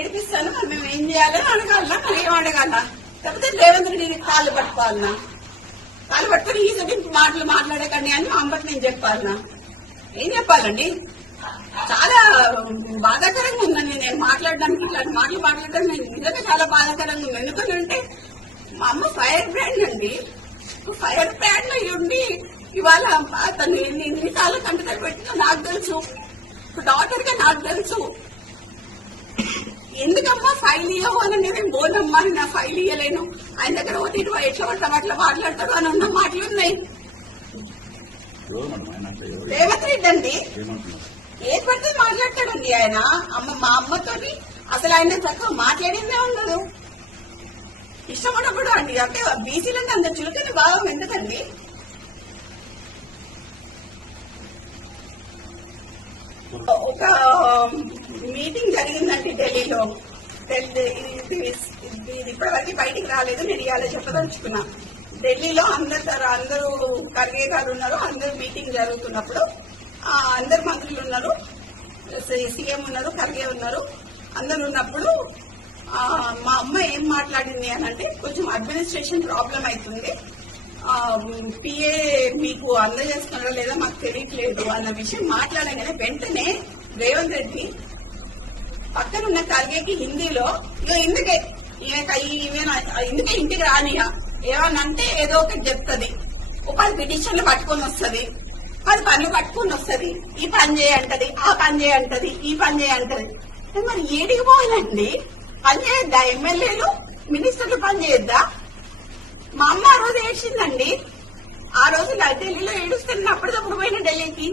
ఏడిపిస్తాను మరి మేము ఏం చేయాలని అడగాలనా? మరి ఏం అడగాలనా? లేకపోతే రేవంత్ నేను కాళ్ళు పట్టుకోవాలనా? కాళ్ళు పట్టుకుని ఈ మాటలు మాట్లాడకండి అని మా అమ్మకి నేను చెప్పాలనా? ఏం చెప్పాలండి? చాలా బాధాకరంగా ఉందండి. నేను మాట్లాడడానికి ఇట్లాంటి మాటలు మాట్లాడడం నేను నిజంగా చాలా బాధాకరంగా ఉంది. ఎందుకంటే మా అమ్మ ఫైర్ బ్రాండ్ అండి. ఫైర్ బ్రాండ్ అయి ఉండి ఇవాళ తను ఎన్ని ఎన్నిసార్లు కంటతలు పెట్టినా నాకు తెలుసు. డాక్టర్గా నాకు తెలుసు. ఎందుకమ్మా ఫైల్ ఇవ్వవు అని నేను బోనమ్మా నా ఫైల్ ఇవ్వలేను ఆయన దగ్గర ఒకటి ఇటు ఎట్లా పడతాం అట్లా మాట్లాడతాడు అని ఉన్న మాటలు ఉన్నాయి రేవంత్ రెడ్డి అండి. ఏది పడితే మాట్లాడతాడండి ఆయన. అమ్మ మా అమ్మతోని అసలు ఆయన చక్కగా మాట్లాడిందే ఉండదు. ఇష్టం ఉన్నప్పుడు అండి. అంటే బీసీలంటే అంత చులకని భావం ఎందుకండి? ఒక ఢిల్లీలో ఇది ఇది ఇప్పటివరకు బయటికి రాలేదు నేను ఇవాళ చెప్పదలుచుకున్నా. ఢిల్లీలో అందరు అందరూ ఖర్గే గారు ఉన్నారు అందరూ మీటింగ్ జరుగుతున్నప్పుడు అందరు మంత్రులు ఉన్నారు సీఎం ఉన్నారు ఖర్గే ఉన్నారు. అందరు ఉన్నప్పుడు మా అమ్మ ఏం మాట్లాడింది అని అంటే కొంచెం అడ్మినిస్ట్రేషన్ ప్రాబ్లం అవుతుంది. పిఏ మీకు అందజేస్తున్నారో లేదా మాకు తెలియట్లేదు అన్న విషయం మాట్లాడగానే వెంటనే రేవంత్ రెడ్డి పక్కన ఉన్న ఖర్గేకి హిందీలో ఇక ఇందుకే ఈమె ఈమె ఇందుకే ఇంటికి రానియా ఏమన్నా అంటే ఏదో ఒకటి చెప్తుంది. ఓ పది పిటిషన్లు పట్టుకొని వస్తుంది. పది పనులు పట్టుకొని వస్తుంది. ఈ పని చేయంటది ఆ పని చేయంటది ఈ పని చేయంటది మరి ఏడికి పోవాలండి పని చేయొద్దా? ఎమ్మెల్యేలు? మినిస్టర్లు పని చేయొద్దా? మా అమ్మ ఆ రోజు ఏడ్చిందండి. ఆ రోజు ఢిల్లీలో ఏడుస్తున్న అప్పటికప్పుడు పోయిన ఢిల్లీకి.